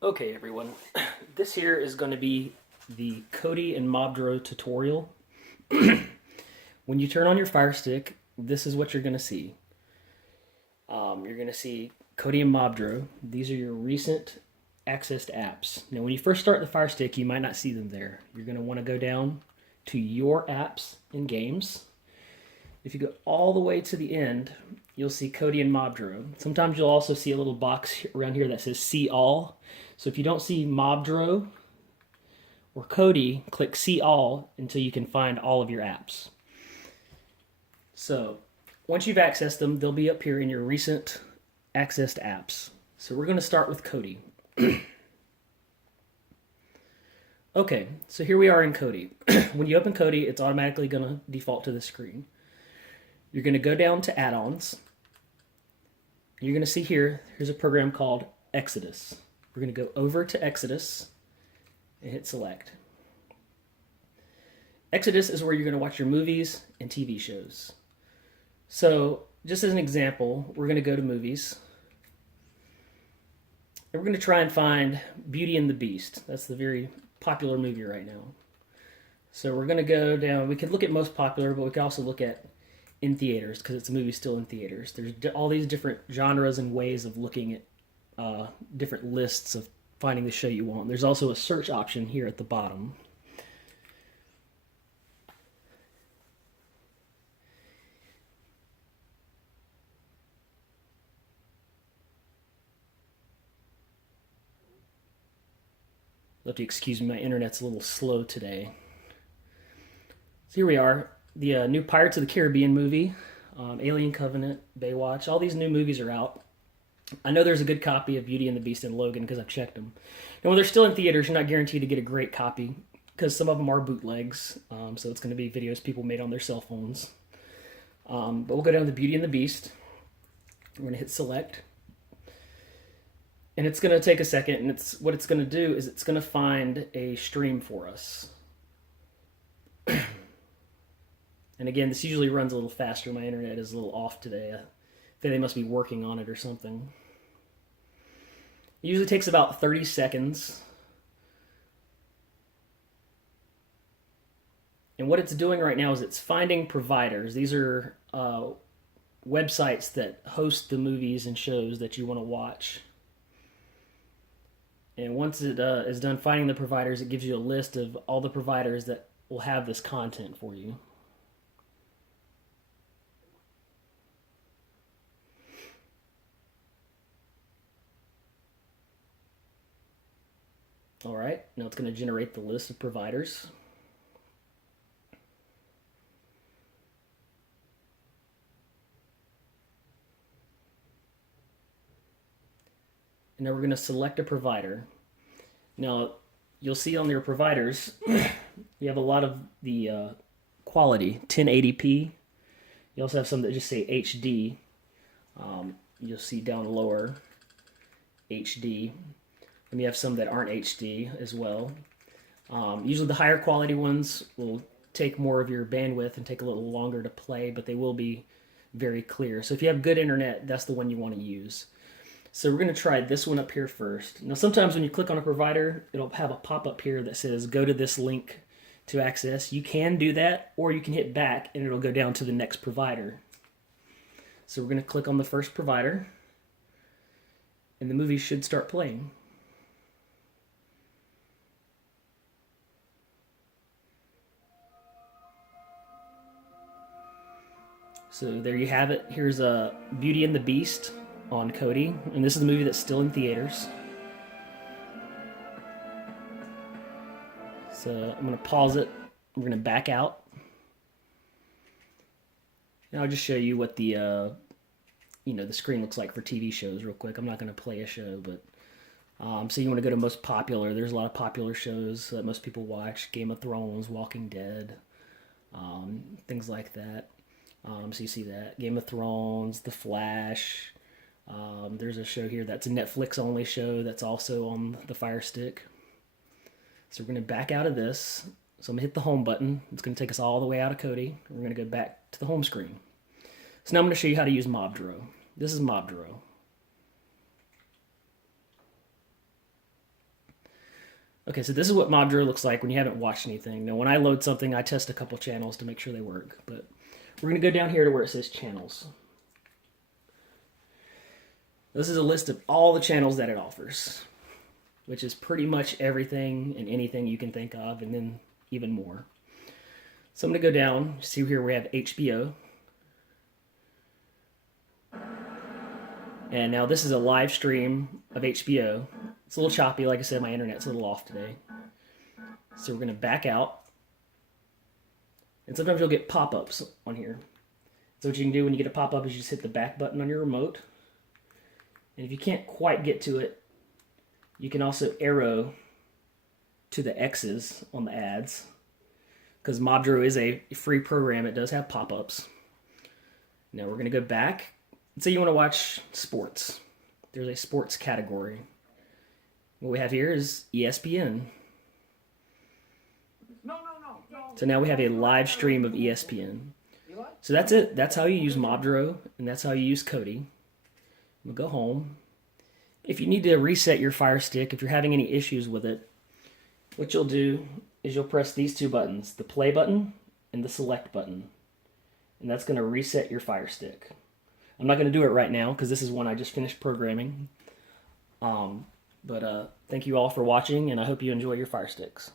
Okay, everyone. This here is going to be the Kodi and Mobdro tutorial. When you turn on your Fire Stick, this is what you're going to see. You're going to see Kodi and Mobdro. These are your recent accessed apps. Now, when you first start the Fire Stick, you might not see them there. You're going to want to go down to your apps and games. If you go all the way to the end, you'll see Kodi and Mobdro. Sometimes you'll also see a little box around here that says See All. So if you don't see Mobdro or Kodi, click See All until you can find all of your apps. So once you've accessed them, they'll be up here in your recent accessed apps. So we're going to start with Kodi. Okay, so here we are in Kodi. When you open Kodi, it's automatically going to default to the screen. You're going to go down to add-ons. You're going to see here's a program called Exodus. We're going to go over to Exodus and hit select. Exodus is where you're going to watch your movies and TV shows. So just as an example, we're going to go to movies. And we're going to try and find Beauty and the Beast. That's the very popular movie right now. So we're going to go down. We could look at most popular, but we could also look at in theaters because it's a movie still in theaters. There's all these different genres and ways of looking at different lists of finding the show you want. There's also a search option here at the bottom. You'll have to excuse me, my internet's a little slow today. So here we are. The new Pirates of the Caribbean movie, Alien Covenant, Baywatch, all these new movies are out. I know there's a good copy of Beauty and the Beast and Logan because I've checked them. And when they're still in theaters, you're not guaranteed to get a great copy because some of them are bootlegs. So it's going to be videos people made on their cell phones. But we'll go down to Beauty and the Beast. We're going to hit select. And it's going to take a second, and what it's going to do is it's going to find a stream for us. And again, this usually runs a little faster. My internet is a little off today. I think they must be working on it or something. It usually takes about 30 seconds. And what it's doing right now is it's finding providers. These are websites that host the movies and shows that you want to watch. And once it is done finding the providers, it gives you a list of all the providers that will have this content for you. All right, now it's going to generate the list of providers. And now we're going to select a provider. Now, you'll see on your providers, you have a lot of the quality, 1080p. You also have some that just say HD. You'll see down lower, HD. And you have some that aren't HD as well. Usually the higher quality ones will take more of your bandwidth and take a little longer to play, but they will be very clear. So if you have good internet, that's the one you want to use. So we're going to try this one up here first. Now sometimes when you click on a provider, it'll have a pop-up here that says go to this link to access. You can do that, or you can hit back and it'll go down to the next provider. So we're going to click on the first provider, and the movie should start playing. So there you have it. Here's Beauty and the Beast on Kodi, and this is the movie that's still in theaters. So I'm going to pause it. We're going to back out. And I'll just show you what the the screen looks like for TV shows real quick. I'm not going to play a show, but so you want to go to most popular. There's a lot of popular shows that most people watch: Game of Thrones, Walking Dead, things like that. So you see that Game of Thrones, The Flash. There's a show here that's a Netflix only show that's also on the Fire Stick. So we're going to back out of this. So I'm going to hit the home button. It's going to take us all the way out of Kodi. We're going to go back to the home screen. So now I'm going to show you how to use Mobdro. This is Mobdro. Okay, so this is what Mobdro looks like when you haven't watched anything. Now, when I load something, I test a couple channels to make sure they work. But we're going to go down here to where it says channels. This is a list of all the channels that it offers, which is pretty much everything and anything you can think of, and then even more. So I'm going to go down, see here we have HBO. And now this is a live stream of HBO. It's a little choppy, like I said, my internet's a little off today. So we're going to back out. And sometimes you'll get pop-ups on here. So what you can do when you get a pop-up is you just hit the back button on your remote. And if you can't quite get to it, you can also arrow to the X's on the ads. Because Mobdro is a free program, it does have pop-ups. Now we're going to go back. Say you want to watch sports. There's a sports category. What we have here is ESPN. So now we have a live stream of ESPN. So that's it. That's how you use Mobdro, and that's how you use Kodi. We'll go home. If you need to reset your Fire Stick, if you're having any issues with it, what you'll do is you'll press these two buttons, the play button and the select button. And that's going to reset your Fire Stick. I'm not going to do it right now because this is one I just finished programming. But thank you all for watching, and I hope you enjoy your Fire Sticks.